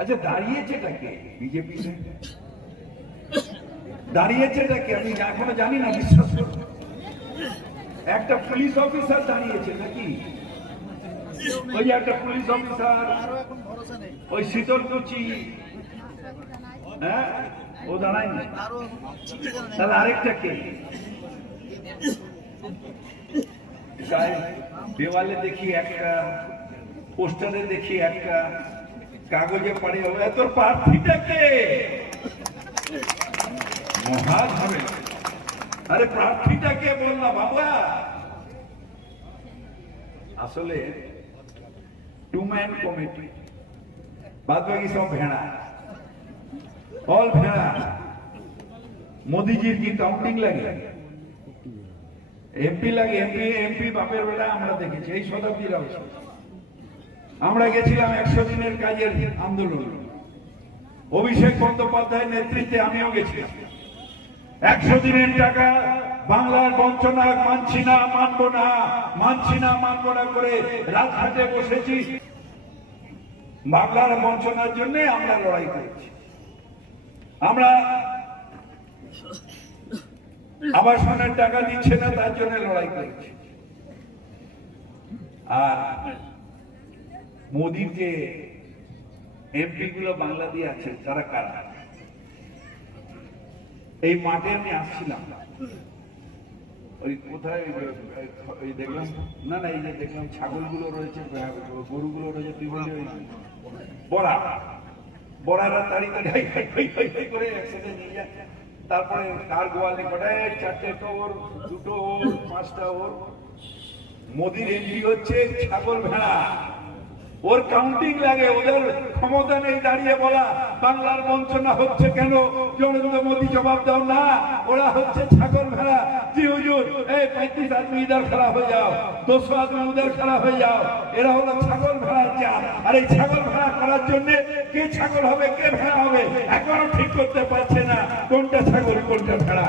আচ্ছা দাঁড়িয়েছেটা কে? বিজেপি দাঁড়িয়েছেটা কে? আমি এখনও জানি না, বিশ্বাস একটা পুলিশ অফিসার দাঁড়িয়েছে নাকি? ওই একটা পুলিশ অফিসার, ওই শীতলকুচি হ্যাঁ ও দাঁড়ায়নি। তাহলে আরেকটা কে? দেওয়ালে দেখি একটা, পোস্টারে দেখি একটা। কাগজে পাড়ি হবে। তোর প্রার্থীটা কে? মহা ঝামেলা আরে প্রার্থীটা কে বললা বাবা? আসলে টু ম্যান কমিটি বাদ বাকি সব ভেড়া। অল ভেড়া। মোদিজির কি কাউন্টিং লাগে? এমপি লাগে এমপি এমপি বাপের বেলা আমরা দেখেছি। এই শতাব্দীর অবস্থা। আমরা গেছিলাম একশো দিনের কাজের আন্দোলন। অভিষেক বন্দ্যোপাধ্যায়ের নেতৃত্বে আমিও গেছিলাম। একশো দিনের টাকা বাংলার বঞ্চনা, মানছি না, মানব না, মানছি না, মানব না করে রাজঘাটে বসেছি। বাংলার বঞ্চনার জন্য আমরা লড়াই করেছি। আমরা আবাসনের টাকা দিচ্ছে না, তার জন্য লড়াই করেছি। আর মোদির যে এমপি গুলো বাংলা দিয়ে আছে তারা কারা? এই মাঠে আমি আসছিলাম। ওই কোথায় দেখলাম? না না, এই যে দেখলাম রয়েছে রয়েছে তুই বললি ওই বড়া। বড়ারা তাড়ি করে একসাথে নিয়ে তারপরে কার কটায় চারটে ওর, দুটো ওর, পাঁচটা ওর। মোদির এমপি হচ্ছে ছাগল ভেড়া। ওর কাউন্টিং লাগে, ওদের ক্ষমতা নেই দাঁড়িয়ে বলা। বাংলার বঞ্চনা হচ্ছে কেন? নরেন্দ্র মোদী জবাব দাও না। ওরা হচ্ছে ছাগল ভেড়া। জি হুজুর, এই পঁয়ত্রিশ আদমি ইধার খেলা হয়ে যাও, দুশো আদমি উধার খেলা হয়ে যাও। এরা হলো ছাগল ভেড়ার জাত আর এই ছাগল ভেড়া করার জন্য কে ছাগল হবে, কে ভেড়া হবে, এখনও ঠিক করতে পারছে না। কোনটা ছাগল, কোনটা ভেড়া?